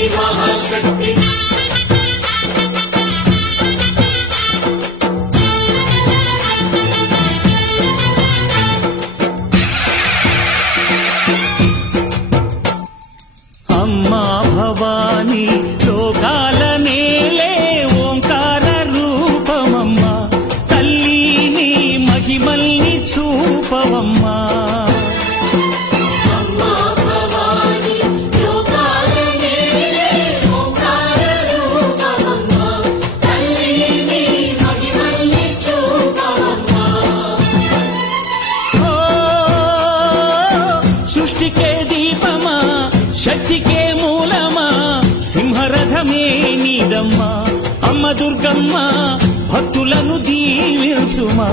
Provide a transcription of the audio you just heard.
శక్తి మహాశక్తి అమ్మా భవాని లోకాల నేలే ఓంకార రూపమమ్మా తల్లి నీ మహిమల్ని చూపవమ్మా సృష్టికే దీపమా శక్తికే మూలమా సింహరథమే నీదమ్మా అమ్మ దుర్గమ్మ భక్తులను దీవించుమా